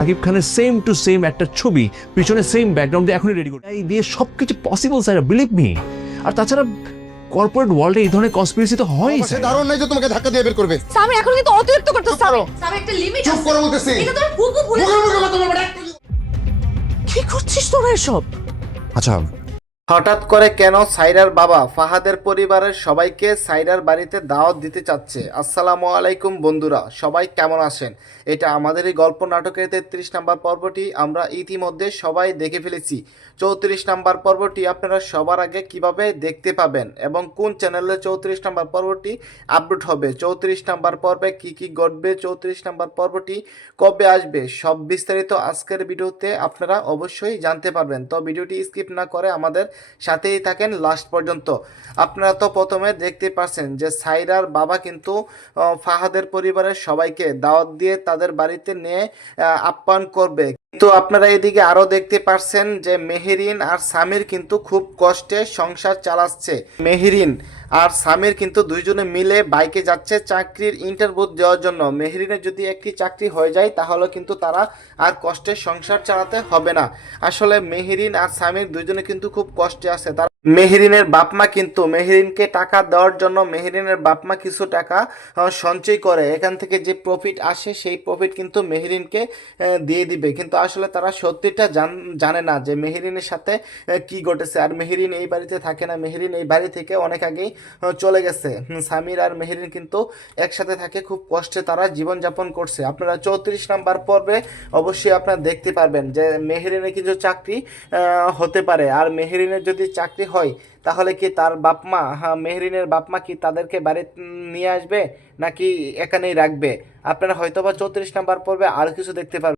সাকিব খানের same to same একটা ছবি পিছনে সেম ব্যাকগ্রাউন্ড দিয়ে এখনই রেডি করে এই দিয়ে সবকিছু পসিবল স্যার, বিলিভ মি। আর তাছাড়া কর্পোরেট ওয়ার্ল্ডে এই ধরনের কনস্পিরেসি তো হয়ই সে স্যার। দারুণ নাই যে তোমাকে ধাক্কা দিয়ে বের করবে। সামি এখন কিন্তু অতিরিক্ত করতেছ। সামি একটা লিমিট চুপ করে বলতেছি। এটা তোর ফুপু ভুলে মুখে মুখে কথা বলবে না। কি করছিস তোরা এসব? আচ্ছা, হঠাৎ করে কেন সাইরার বাবা ফাহাদের পরিবারের সবাইকে সাইরার বাড়িতে দাওয়াত দিতে চাচ্ছে? আসসালামু আলাইকুম বন্ধুরা, সবাই কেমন আছেন? এটা আমাদের এই গল্প নাটকের 33 নম্বর পর্বটি আমরা ইতিমধ্যে সবাই দেখে ফেলেছি। 34 নম্বর পর্বটি আপনারা সবার আগে কিভাবে দেখতে পাবেন এবং কোন চ্যানেলে 34 নম্বর পর্বটি আপলোড হবে, 34 নম্বর পর্বে কি কি ঘটবে, 34 নম্বর পর্বটি কবে আসবে, সব বিস্তারিত আজকের ভিডিওতে আপনারা অবশ্যই জানতে পারবেন। তো ভিডিওটি স্কিপ না করে আমাদের সাথেই থাকেন লাস্ট পর্যন্ত। আপনারা তো প্রথমে দেখতে পাচ্ছেন যে সাইরার বাবা কিন্তু ফাহাদের পরিবারের সবাইকে দাওয়াত দিয়ে তাদের বাড়িতে নিয়ে আপ্যায়ন করবে, কিন্তু আপনারা এদিকে আরো দেখতে পাচ্ছেন যে মেহেরিন আর সামির কিন্তু খুব কষ্টে সংসার চালাচ্ছে। মেহেরিন আর সামির কিন্তু দুইজনে মিলে বাইকে যাচ্ছে চাকরির ইন্টারভিউ দেওয়ার জন্য। মেহেরিনের যদি একটি চাকরি হয়ে যায় তাহলে কিন্তু তারা আর কষ্টে সংসার চালাতে হবে না। আসলে মেহেরিন আর সামির দুইজনে কিন্তু খুব কষ্টে আছে। তারা মেহেরিনের বাপমা কিন্তু মেহেরিনকে টাকা দেওয়ার জন্য মেহেরিনের বাপমা কিছু টাকা সঞ্চয় করে, এখান থেকে যে প্রফিট আসে সেই প্রফিট কিন্তু মেহেরিনকে দিয়ে দিবে। কিন্তু আসলে তারা সত্যিটা জানে না যে মেহেরিনের সাথে কি ঘটেছে। আর মেহেরিন এই বাড়িতে থাকে না, মেহেরিন এই বাড়ি থেকে অনেক আগেই চলে গেছে। সামির আর মেহেরিন কিন্তু একসাথে থাকে, খুব কষ্টে তারা জীবনযাপন করছে। আপনারা 34 নাম্বার পর্বে অবশ্যই আপনারা দেখতে পারবেন যে মেহেরিনের কিছু চাকরি হতে পারে। আর মেহেরিনের যদি চাকরি হয় তাহলে কি তার বাপমা, মেহেরিনের বাপমা কি তাদেরকে বাড়ি নিয়ে আসবে নাকি এখানেই রাখবে? আপনারা হয়তোবা 34 নাম্বার পর্বে আরও কিছু দেখতে পারবেন।